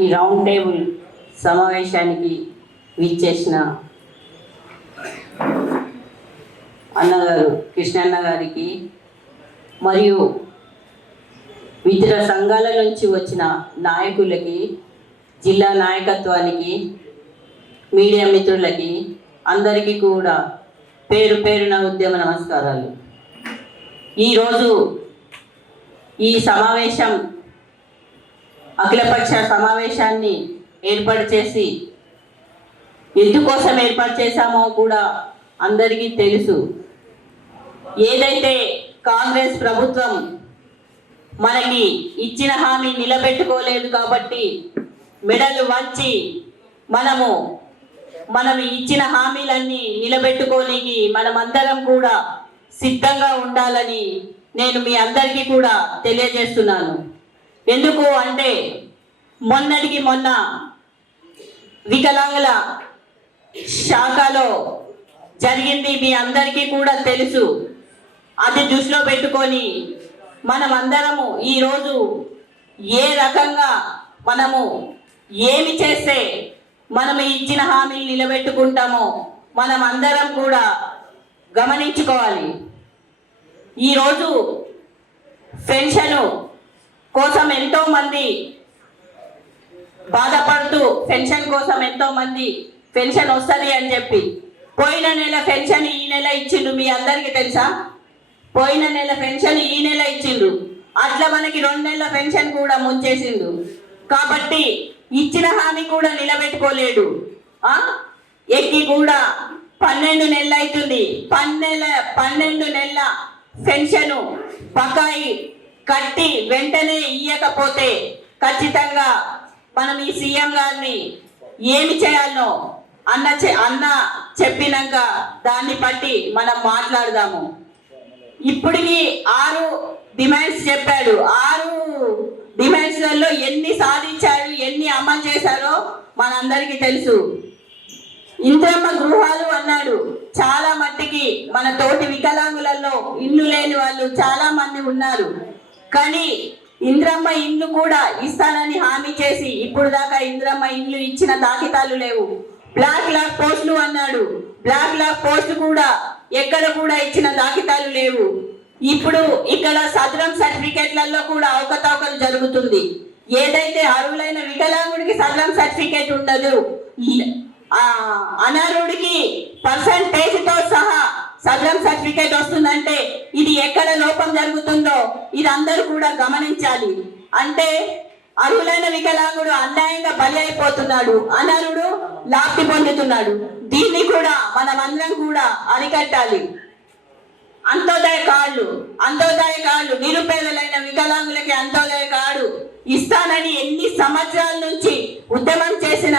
ఈ round table సమావేశానికి విచ్చేసిన అన్నగారు కృష్ణన్న గారికి మరియు వివిధ సంఘాల నుంచి వచ్చిన నాయకులకి జిల్లా నాయకత్వానికి మీడియా మిత్రులకి అందరికీ కూడా పేరు పేరున ఉద్యమ నమస్కారాలు. ఈరోజు ఈ సమావేశం అఖిలపక్ష సమావేశాన్ని ఏర్పాటు చేసి ఎందుకోసం ఏర్పాటు చేశామో కూడా అందరికీ తెలుసు. ఏదైతే కాంగ్రెస్ ప్రభుత్వం మనకి ఇచ్చిన హామీ నిలబెట్టుకోలేదు కాబట్టి మెడలు వంచి మనము మనం ఇచ్చిన హామీలన్నీ నిలబెట్టుకోనికి మనమందరం కూడా సిద్ధంగా ఉండాలని నేను మీ అందరికీ కూడా తెలియజేస్తున్నాను. ఎందుకు అంటే మొన్నటికి మొన్న వికలాంగుల శాఖలో జరిగింది మీ అందరికీ కూడా తెలుసు. అది దృష్టిలో పెట్టుకొని మనమందరము ఈరోజు ఏ రకంగా మనము ఏమి చేస్తే మనం ఇచ్చిన హామీలు నిలబెట్టుకుంటామో మనం అందరం కూడా గమనించుకోవాలి. ఈరోజు పెన్షను కోసం ఎంతో మంది బాధపడుతూ పెన్షన్ కోసం ఎంతో మంది పెన్షన్ వస్తుంది అని చెప్పి. పోయిన నెల పెన్షన్ ఈ నెల ఇచ్చిండు మీ అందరికీ తెలుసా? పోయిన నెల పెన్షన్ ఈ నెల ఇచ్చిండు. అట్లా మనకి రెండు నెలల పెన్షన్ కూడా ముంచేసిండు. కాబట్టి ఇచ్చిన హామీ కూడా నిలబెట్టుకోలేడు. ఆ? ఎక్కి కూడా పన్నెండు నెలలు అవుతుంది. పన్నెల పన్నెండు నెలల పెన్షన్ బకాయి కట్టి వెంటనే ఇయ్యకపోతే ఖచ్చితంగా మనం ఈ సీఎం గారిని ఏమి చేయాలనో అన్న చె- అన్న చెప్పినాక దాన్ని బట్టి మనం మాట్లాడదాము. ఇప్పటికి ఆరు డిమాండ్స్ చెప్పాడు. ఆరు డిమాండ్స్లలో ఎన్ని సాధించారు ఎన్ని అమలు చేశారో మనందరికీ తెలుసు. ఇంద్రమ్మ గృహాలు అన్నాడు. చాలా మట్టికి మన తోటి వికలాంగులలో ఇల్లు లేని వాళ్ళు చాలా మంది ఉన్నారు. కానీ ఇంద్రమ్మ ఇండ్లు కూడా ఇస్తానని హామీ చేసి ఇప్పుడు దాకా ఇంద్రమ్మ ఇండ్లు ఇచ్చిన దాఖితాలు లేవు. బ్లాక్ లాక్ పోస్టులు అన్నాడు. బ్లాక్ లాక్ పోస్ట్ కూడా ఎక్కడ కూడా ఇచ్చిన దాఖితాలు లేవు. ఇప్పుడు ఇక్కడ సదరం సర్టిఫికేట్లలో కూడా అవకతవకలు జరుగుతుంది. ఏదైతే అర్హులైన వికలాంగుడికి సదరం సర్టిఫికేట్ ఉండదు ఈ- ఆ అనర్హుడికి సహా సదరం సర్టిఫికేట్ వస్తుందంటే ఇది ఎక్కడ లోపం జరుగుతుందో ఇది అందరూ కూడా గమనించాలి. అంటే అర్హులైన వికలాంగుడు అన్యాయంగా బలి అయిపోతున్నాడు అనర్హుడు లాప్తి పొందుతున్నాడు. దీన్ని కూడా మనమందరం కూడా అరికట్టాలి. అంతోదయ కార్డులు అంతోదయ కార్డులు నిరుపేదలైన వికలాంగులకి అంతోదయ కార్డు ఇస్తానని ఎన్ని సంవత్సరాల నుంచి ఉద్యమం చేసిన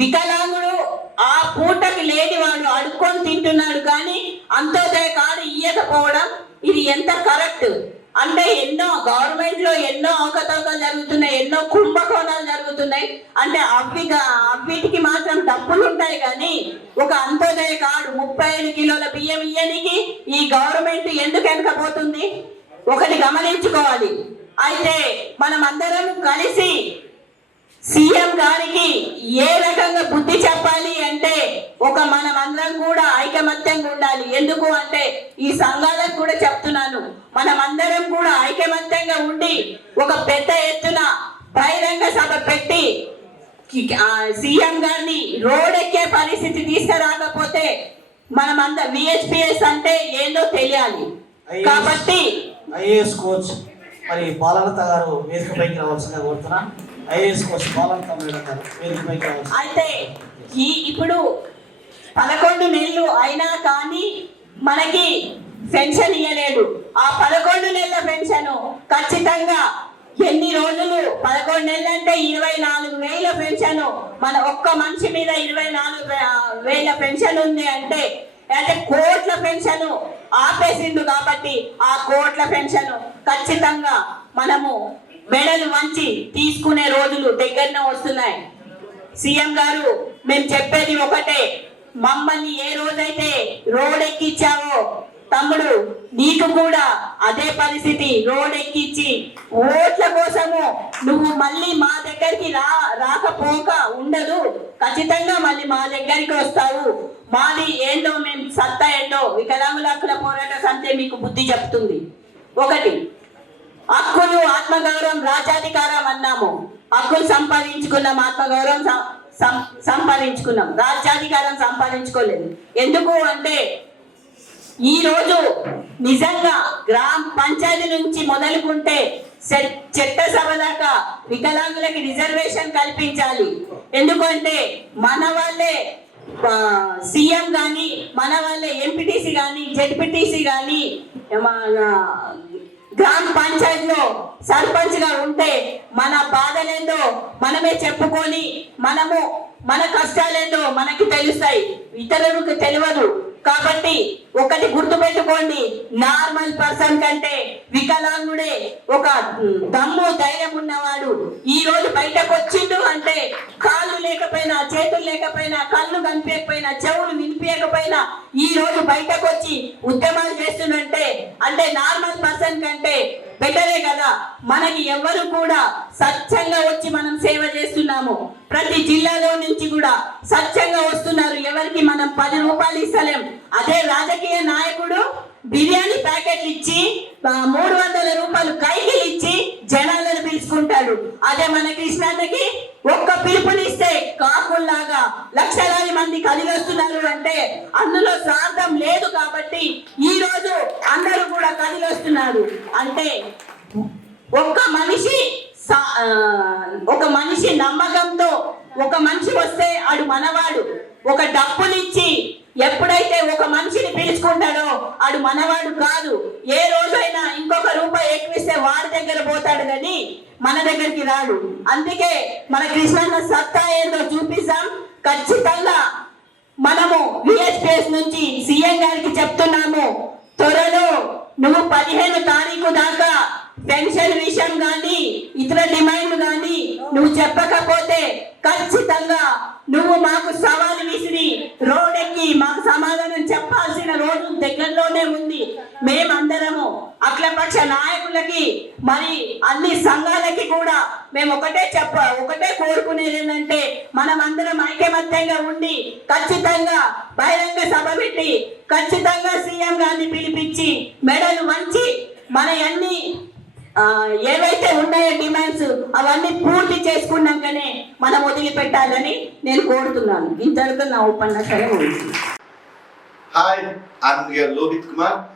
వికలాంగుడు ఆ పూటకి లేని వాడు అడుక్కొని తింటున్నాడు కానీ అంత్యోదయ కార్డు ఇయ్యకపోవడం ఇది ఎంత కరెక్ట్? అంటే ఎన్నో గవర్నమెంట్లో ఎన్నో అవకతవకలు జరుగుతున్నాయి ఎన్నో కుంభకోణాలు జరుగుతున్నాయి. అంటే అవి అవిటికి మాత్రం డబ్బులు ఉంటాయి కానీ ఒక అంత్యోదయ కార్డు ముప్పై ఐదు కిలోల బియ్యం ఇయ్యనికి ఈ గవర్నమెంట్ ఎందుకు వెనకపోతుంది? ఒకటి గమనించుకోవాలి. అయితే మనం అందరం కలిసి సీఎం గారికి ఏ రకంగా బుద్ధి చెప్పాలి అంటే ఒక మనం అందరం కూడా ఐకమత్యంగా ఉండాలి. ఎందుకు అంటే ఈ సంఘాలకు కూడా చెప్తున్నాను. మనం అందరం కూడా ఐకమత్యంగా ఉండి ఒక పెద్ద ఎత్తున బహిరంగ సభ పెట్టి సీఎం గారిని రోడ్ ఎక్కే పరిస్థితి తీసుకురాకపోతే మనం అంద విహెచ్పిఎస్ అంటే ఏందో తెలియాలి. కాబట్టి ఐఏఎస్ కోచ్ మరి బాలలత గారు వేదికపైకి రావాల్సిందిగా కోరుతున్నా. ఐఏఎస్ అయితే ఈ ఇప్పుడు పదకొండు నెలలు అయినా కానీ మనకి పెన్షన్ ఇవ్వలేదు ఆ పదకొండు నెలల పెన్షన్ ఖచ్చితంగా ఎన్ని రోజులు? పదకొండు నెలలు అంటే ఇరవై నాలుగు వేల పెన్షన్. మన ఒక్క మనిషి మీద ఇరవై నాలుగు వేల పెన్షన్ ఉంది అంటే అంటే కోట్ల పెన్షన్ ఆపేసిండు కాబట్టి ఆ కోట్ల పెన్షన్ ఖచ్చితంగా మనము మెడలు వంచి తీసుకునే రోజులు దగ్గరనే వస్తున్నాయి. సీఎం గారు మేము చెప్పేది ఒకటే మమ్మల్ని ఏ రోజైతే రోడ్ ఎక్కిచ్చావో తమ్ముడు నీకు కూడా అదే పరిస్థితి రోడ్ ఎక్కించి ఓట్ల కోసము నువ్వు మళ్ళీ మా దగ్గరికి రా రాకపోక ఉండదు. ఖచ్చితంగా మళ్ళీ మా దగ్గరికి వస్తావు. మాది ఏందో మేము సత్తా ఏందో వికలాంగుల హక్కుల పోరాట సంతే మీకు బుద్ధి చెప్తుంది. ఒకటి హక్కులు ఆత్మగౌరవం రాజ్యాధికారం అన్నాము. హక్కులు సంపాదించుకున్నాం ఆత్మగౌరవం సం- సం- సంపాదించుకున్నాం. రాజ్యాధికారం సంపాదించుకోలేదు. ఎందుకు అంటే ఈ రోజు నిజంగా గ్రామ పంచాయతీ నుంచి మొదలుకుంటే చె- చట్టసభ దాకా వికలాంగులకి రిజర్వేషన్ కల్పించాలి. ఎందుకంటే మన వాళ్ళే సీఎం కానీ మన వాళ్ళే ఎంపీటీసీ కానీ జెడ్పీటీసీ కానీ మన గ్రామ పంచాయతీలో సర్పంచ్గా ఉంటే మన బాధలేందో మనమే చెప్పుకొని మనము మన కష్టాలేందో మనకి తెలుస్తాయి. ఇతరులకు తెలియదు. కాబట్టి ఒకటి గుర్తుపెట్టుకోండి. నార్మల్ పర్సన్ కంటే వికలాంగుడే ఒక దమ్ము ధైర్యం ఉన్నవాడు. ఈ రోజు బయటకు వచ్చిండు అంటే కాళ్ళు లేకపోయినా చేతులు లేకపోయినా కళ్ళు కనిపించకపోయినా చెవులు వినిపించకపోయినా ఈ రోజు బయటకు వచ్చి ఉద్యమాలు చేస్తుందంటే అంటే నార్మల్ పర్సన్ కంటే బెటరే కదా మనకి ఎవరు కూడా స్వచ్ఛంగా వచ్చి మనం సేవ చేస్తున్నాము. ప్రతి జిల్లాలో నుంచి కూడా స్వచ్ఛంగా వస్తున్నారు. ఎవరికి మనం పది రూపాయలు ఇస్తలేం. అదే రాజకీయ నాయకుడు బిర్యానీ ప్యాకెట్లు ఇచ్చి మూడు వందల రూపాయలు చేశాడు. అదే మన కృష్ణాన్నకి ఒక్క పిలుపునిస్తే కాకుల్లాగా లక్షలాది మంది కలిగొస్తున్నారు అంటే అందులో స్వార్థం లేదు కాబట్టి ఈ రోజు అందరూ కూడా కలిగొస్తున్నారు అంటే ఒక్క మనిషి సా- ఒక మనిషి నమ్మకంతో ఒక మనిషి వస్తే ఆడు మనవాడు. ఒక డప్పునిచ్చి ఎప్పుడైతే ఒక మనిషిని పిలుచుకుంటాడో ఆడు మనవాడు కాదు. ఏ రోజైనా ఇంకొక రూపాయి ఎక్కువిస్తే వాడి దగ్గర పోతాడు కానీ మన దగ్గరికి రాడు. అందుకే మన కృష్ణన్న సత్తా ఏందో చూపిస్తాం. ఖచ్చితంగా మనము విఎస్పిఎస్ నుంచి సీఎం గారికి చెప్తున్నాము. త్వరలో నువ్వు పదిహేను తారీఖు దాకా పెన్షన్ విషయం కానీ ఇతర డిమాండ్ కానీ నువ్వు చెప్పకపోతే ఖచ్చితంగా నువ్వు మాకు సవాలు విసిరి రోడెక్కి మాకు సమాధానం చెప్పాల్సిన రోజు దగ్గరలోనే ఉంది మేమందరము అఖిలపక్ష నాయకులకి మరి అన్ని సంఘాలకి కూడా మేము ఒకటే చెప్ప ఒకటే కోరుకునేది ఏంటంటే మనం అందరం ఐక్యమత్యంగా ఉండి ఖచ్చితంగా బహిరంగ సభ పెట్టి ఖచ్చితంగా సీఎం గారిని పిలిపించి మెడలు వంచి మన అన్ని ఏవైతే ఉన్నాయో డిమాండ్స్ అవన్నీ పూర్తి చేసుకున్నాకనే మనం వదిలిపెట్టాలని నేను కోరుతున్నాను ఇంతవరకు నా ఉపన్యాసాలు hi Hi, I'm.